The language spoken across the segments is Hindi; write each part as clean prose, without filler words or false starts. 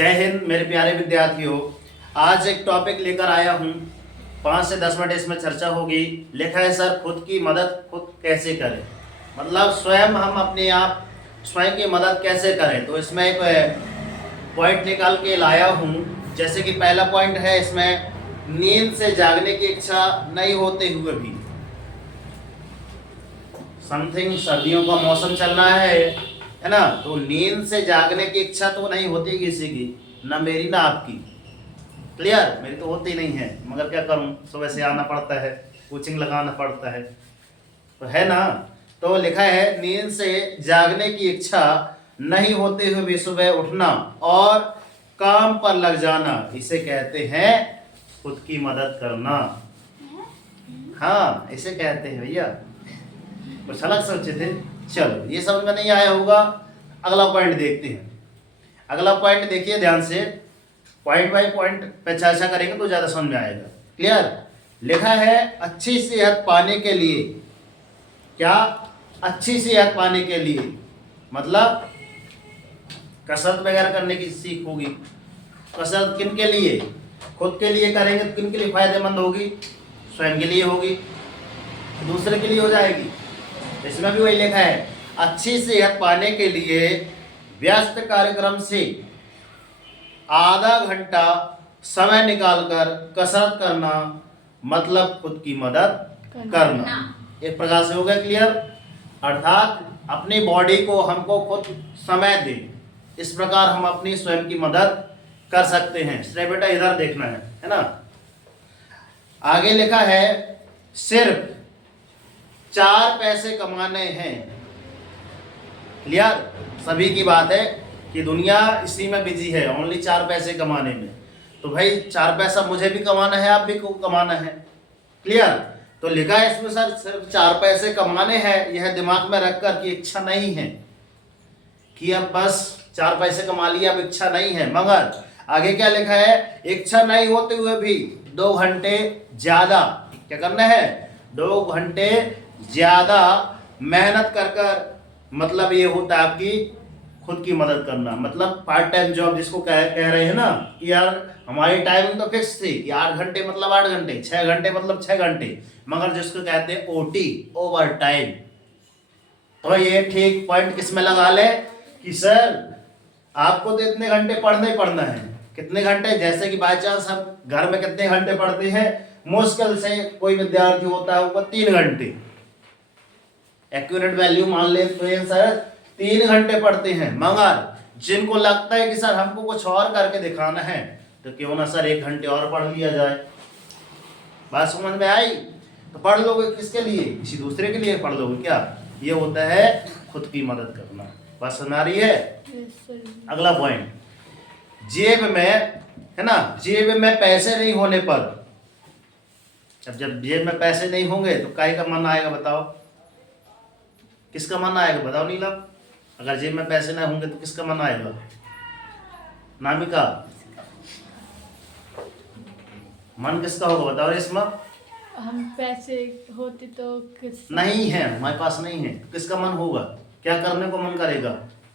जय हिंद मेरे प्यारे विद्यार्थियों। आज एक टॉपिक लेकर आया हूँ। 5 से 10 मिनट इसमें चर्चा होगी। लिखा है सर खुद की मदद खुद कैसे करें, मतलब स्वयं हम अपने आप स्वयं की मदद कैसे करें। तो इसमें एक पॉइंट निकाल के लाया हूँ। जैसे कि पहला पॉइंट है इसमें, नींद से जागने की इच्छा नहीं होते हुए भी, समथिंग सर्दियों का मौसम चल रहा है ना, तो नींद से जागने की इच्छा तो नहीं होती किसी की, ना मेरी ना आपकी। क्लियर? मेरी तो होती नहीं है, मगर क्या करूं, सुबह से आना पड़ता है, कोचिंग लगाना पड़ता है, तो है ना। तो लिखा है नींद से जागने की इच्छा नहीं होते हुए भी सुबह उठना और काम पर लग जाना, इसे कहते हैं खुद की मदद करना। हाँ, इसे कहते हैं भैया। कुछ अलग सोचे थे, चलो ये समझ में नहीं आया होगा। अगला पॉइंट देखते हैं। अगला पॉइंट देखिए ध्यान से, पॉइंट बाय पॉइंट पे चर्चा करेंगे तो ज्यादा समझ में आएगा। क्लियर? लिखा है अच्छी सेहत पाने के लिए, क्या? अच्छी सेहत पाने के लिए मतलब कसरत वगैरह करने की सीख होगी। कसरत किन के लिए? खुद के लिए करेंगे तो किन के लिए फायदेमंद होगी? स्वयं के लिए होगी, दूसरे के लिए हो जाएगी। इसमें भी वही लिखा है, अच्छी सेहत पाने के लिए व्यस्त कार्यक्रम से आधा घंटा समय निकालकर कसरत करना, मतलब खुद की मदद करना। एक प्रकार से हो गया क्लियर। अर्थात अपनी बॉडी को हमको खुद समय दे, इस प्रकार हम अपनी स्वयं की मदद कर सकते हैं। श्रेय बेटा इधर देखना है ना। आगे लिखा है सिर्फ 4 पैसे कमाने हैं। क्लियर? सभी की बात है कि दुनिया इसी में बिजी है, ओनली 4 पैसे कमाने में। तो भाई 4 पैसा मुझे भी कमाना है, आप भी को कमाना है। क्लियर? तो लिखा है इसमें सर सिर्फ 4 पैसे कमाने हैं, यह दिमाग में रखकर कि इच्छा नहीं है कि अब बस 4 पैसे कमा लिया, अब इच्छा नहीं है। मगर आगे क्या लिखा है, इच्छा नहीं होते हुए भी 2 घंटे ज्यादा क्या करना है, 2 घंटे ज्यादा मेहनत कर कर, मतलब ये होता है आपकी खुद की मदद करना। मतलब पार्ट टाइम जॉब जिसको कह रहे हैं ना कि यार हमारी टाइमिंग तो फिक्स थी कि 8 घंटे मतलब 8 घंटे, 6 घंटे मतलब 6 घंटे, मगर जिसको कहते हैं ओटी, ओवर टाइम। तो ये ठीक पॉइंट किसमें लगा ले कि सर आपको तो इतने घंटे पढ़ना ही पढ़ना है। कितने घंटे? जैसे कि बाय चांस हम घर में कितने घंटे पढ़ते हैं, मुश्किल से कोई विद्यार्थी होता है ऊपर 3 घंटे, एक्यूरेट वैल्यू मान ले तो ये सर 3 घंटे पढ़ते हैं। मगर जिनको लगता है कि सर हमको कुछ और करके दिखाना है, तो क्यों ना सर 1 घंटे और पढ़ लिया जाए। बात समझ में आई? तो पढ़ लोगे किसके लिए? किसी दूसरे के लिए पढ़ लोगे क्या? ये होता है खुद की मदद करना। बात समझ आ रही है? अगला पॉइंट, जेब में है ना, जेब में पैसे नहीं होने पर, अब जब जेब में पैसे नहीं होंगे तो काहे का मन आएगा बताओ? किसका मन आएगा बताओ नीलम? अगर जेब में पैसे ना होंगे तो किसका मन आएगा? नामिका, मन किसका होगा बताओ रेशमा? हम पैसे होते तो नहीं है, हमारे पास नहीं है, किसका मन होगा? क्या करने को मन करेगा?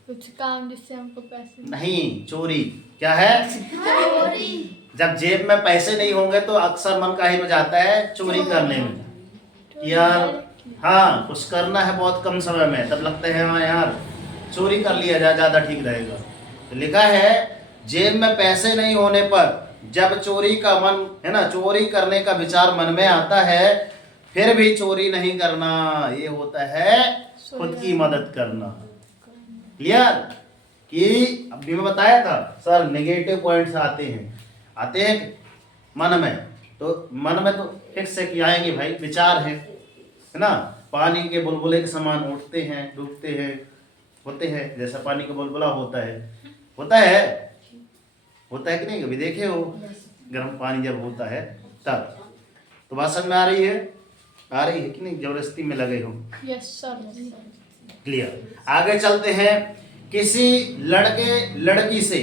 कुछ काम जिससे हमको पैसे नहीं, चोरी। क्या है? चोरी। जब जेब में पैसे नहीं होंगे तो अक्सर मन काहे में जाता है? चोरी करने में। यार हाँ, कुछ करना है बहुत कम समय में, तब लगता है हाँ यार चोरी कर लिया जाए, ज्यादा ठीक रहेगा। तो लिखा है जेब में पैसे नहीं होने पर जब चोरी का मन है ना, चोरी करने का विचार मन में आता है, फिर भी चोरी नहीं करना, ये होता है खुद की मदद करना। क्लियर? कि अभी मैं बताया था सर नेगेटिव पॉइंट्स आते हैं मन में, तो मन में तो फिक्स है कि आएंगे भाई, विचार है ना। पानी के बुलबुले के समान उठते हैं, डूबते हैं, होते हैं, जैसा पानी का बुलबुला होता है, होता है कि नहीं? कभी देखे हो गर्म पानी जब होता है तब? तो बात समझ में आ रही है? आ रही है कि नहीं? जबरदस्ती में लगे हो? Yes sir. क्लियर? आगे चलते हैं। किसी लड़के लड़की से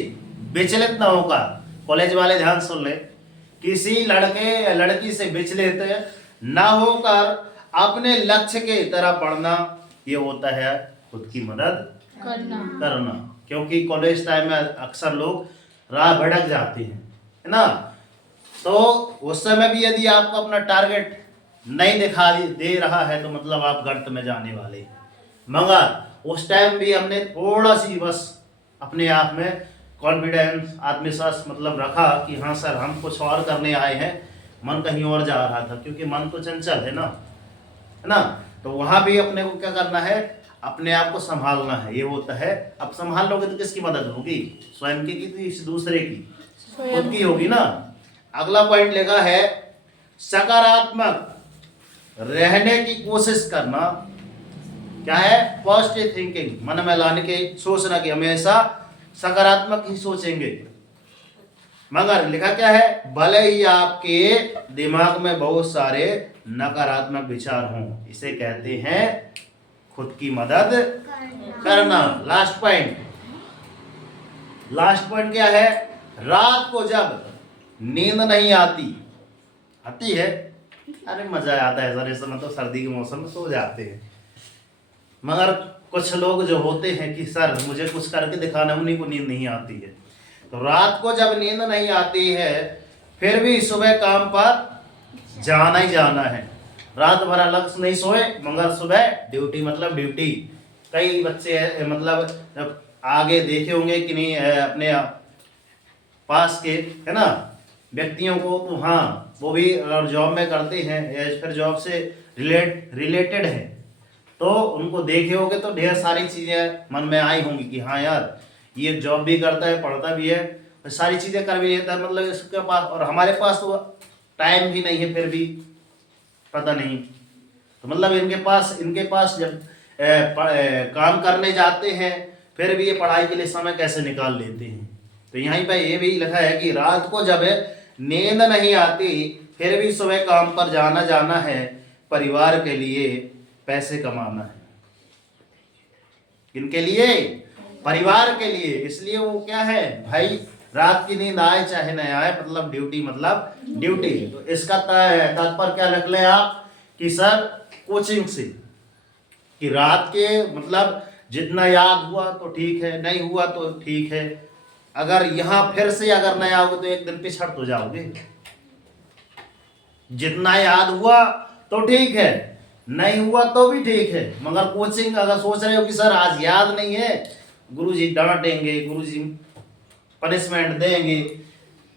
विचलित न होकर, कॉलेज वाले ध्यान सुन ले, किसी लड़के या लड़की से विचलित न होकर अपने लक्ष्य के तरफ बढ़ना, ये होता है खुद की मदद करना। क्योंकि कॉलेज टाइम में अक्सर लोग राह भटक जाते हैं, है ना। तो उस समय भी यदि आपको अपना टारगेट नहीं दे रहा है तो मतलब आप गर्त में जाने वाले हैं। मगर उस टाइम भी हमने थोड़ा सी बस अपने आप में कॉन्फिडेंस, आत्मविश्वास मतलब रखा कि हाँ सर हम कुछ और करने आए हैं, मन कहीं और जा रहा था, क्योंकि मन तो चंचल है ना। तो वहाँ भी अपने को क्या करना है, अपने आप को संभालना है। ये होता है, अब संभाल लोगे तो किसकी मदद होगी, स्वयं की किसी दूसरे की, खुद की होगी ना। अगला पॉइंट लिखा है सकारात्मक रहने की कोशिश करना। क्या है, पॉजिटिव थिंकिंग, मन में लाने के सोचना कि हमेशा सकारात्मक ही सोचेंगे। मगर लिखा क्या है, भले ही आपके दिमाग में बहुत सारे नकारात्मक विचार हों, इसे कहते हैं खुद की मदद करना। लास्ट पॉइंट क्या है, रात को जब नींद नहीं आती है, अरे मजा आता है सर, इस समय तो सर्दी के मौसम में सो जाते हैं। मगर कुछ लोग जो होते हैं कि सर मुझे कुछ करके दिखाना, उन्हीं को नींद नहीं आती है। तो रात को जब नींद नहीं आती है फिर भी सुबह काम पर जाना ही जाना है। रात भर अलग से नहीं सोए मगर सुबह ड्यूटी मतलब ड्यूटी। कई बच्चे मतलब आगे देखे होंगे कि नहीं अपने पास के, है ना, व्यक्तियों को, तो हाँ वो भी जॉब में करते हैं या फिर जॉब से रिलेटेड है, तो उनको देखे होंगे तो ढेर सारी चीज़ें मन में आई होंगी कि हाँ यार ये जॉब भी करता है, पढ़ता भी है, सारी चीज़ें कर भी लेता है, मतलब इसके पास, और हमारे पास तो टाइम भी नहीं है, फिर भी पता नहीं। तो मतलब इनके पास जब काम करने जाते हैं फिर भी ये पढ़ाई के लिए समय कैसे निकाल लेते हैं। तो यहीं पे ये भी लिखा है कि रात को जब नींद नहीं आती फिर भी सुबह काम पर जाना है, परिवार के लिए पैसे कमाना है। किनके लिए, परिवार के लिए। इसलिए वो क्या है भाई, रात की नींद आए चाहे नहीं आए, मतलब ड्यूटी। तो इसका तात्पर्य क्या रख लें आप कि सर कोचिंग से, कि रात के मतलब जितना याद हुआ तो ठीक है, नहीं हुआ तो ठीक है। अगर यहाँ फिर से अगर नहीं आओगे तो एक दिन पिछड़ तो जाओगे। जितना याद हुआ तो ठीक है, नहीं हुआ तो भी ठीक है, मगर कोचिंग अगर सोच रहे हो कि सर आज याद नहीं है, गुरुजी डांटेंगे, गुरुजी पनिशमेंट देंगे,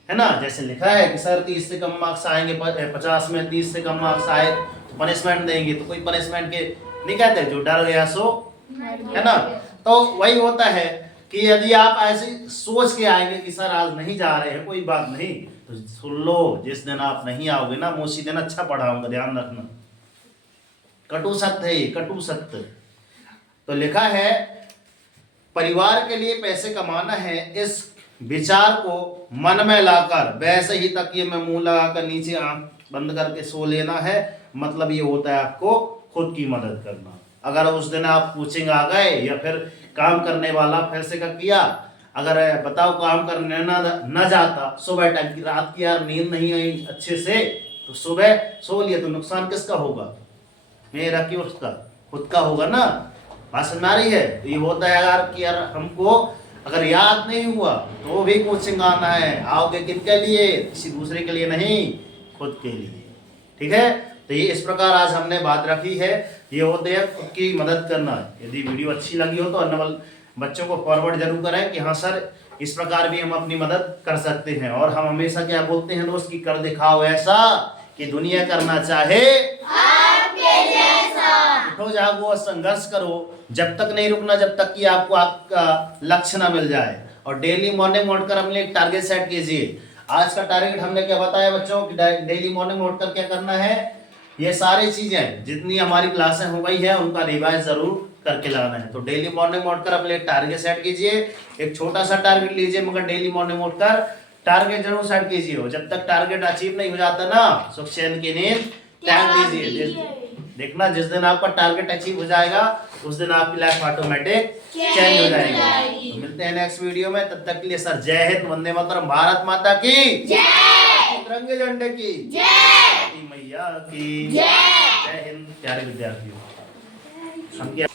है ना। जैसे लिखा है कि सर 30 से कम मार्क्स आएंगे 50 में, 30 से कम मार्क्स आए तो पनिशमेंट देंगे। तो कोई पनिशमेंट के नहीं कहते, जो डर गया सो, है ना। तो वही होता है कि यदि आप ऐसे सोच के आएंगे कि सर आज नहीं जा रहे हैं, कोई बात नहीं, तो सुन लो, जिस दिन आप नहीं आओगे ना, उसी दिन अच्छा पढ़ाऊंगा, ध्यान रखना। कटु सत्य है ये, कटु सत्य। तो लिखा है परिवार के लिए पैसे कमाना है, इस विचार को मन में लाकर वैसे ही तकिए में मुंह लगाकर नीचे आंख बंद करके सो लेना है। मतलब ये होता है आपको खुद की मदद करना। अगर उस दिन आप कोचिंग आ गए या फिर काम करने वाला फिर से कर दिया, अगर बताओ काम करने ना जाता, सुबह टाइम की, रात की यार नींद नहीं आई अच्छे से, तो सुबह सो लिया तो नुकसान किसका होगा, मेरा कि उसका, खुद का होगा ना। बात समझ आ रही है। तो ये होता है यार कि यार हमको अगर याद नहीं हुआ तो भी कोचिंग आना है। आओगे किनके लिए, किसी दूसरे के लिए नहीं, खुद के लिए। ठीक है। तो ये इस प्रकार आज हमने बात रखी है, ये होते हैं खुद की मदद करना। यदि वीडियो अच्छी लगी हो तो अन्य बच्चों को फॉरवर्ड जरूर करें कि हाँ सर इस प्रकार भी हम अपनी मदद कर सकते हैं। और हम हमेशा क्या बोलते हैं दोस्त, कि कर दिखाओ ऐसा कि दुनिया करना चाहे आपके जैसा। उठो जागो और संघर्ष करो, जब तक नहीं रुकना जब तक कि आपको आपका लक्ष्य ना मिल जाए। और डेली मॉर्निंग उठकर अपने एक टारगेट सेट कीजिए। आज का टारगेट हमने क्या बताया बच्चों कि डेली मॉर्निंग उठकर क्या करना है, ये सारी चीजें जितनी हमारी क्लासें हो गई है उनका रिवाइज जरूर करके लाना है। तो डेली मॉर्निंग उठकर अपने टारगेट सेट कीजिए। एक छोटा सा टारगेट लीजिए, मगर डेली मॉर्निंग उठकर टारगेट जरूर सेट कीजिए। जब तक टारगेट अचीव नहीं हो जाता ना, सुख चैन की नींद त्याग दीजिए। देखना जिस दिन आपका टारगेट अचीव हो जाएगा उस दिन आपकी लाइफ ऑटोमेटिक चेंज हो जाएगी। तो मिलते हैं नेक्स्ट वीडियो में, तब तक के लिए सर जय हिंद, वंदे मातरम, भारत माता की जय, तिरंगे झंडे की जय, मैया की जय हिंद। प्यारे विद्यार्थियों, हम क्या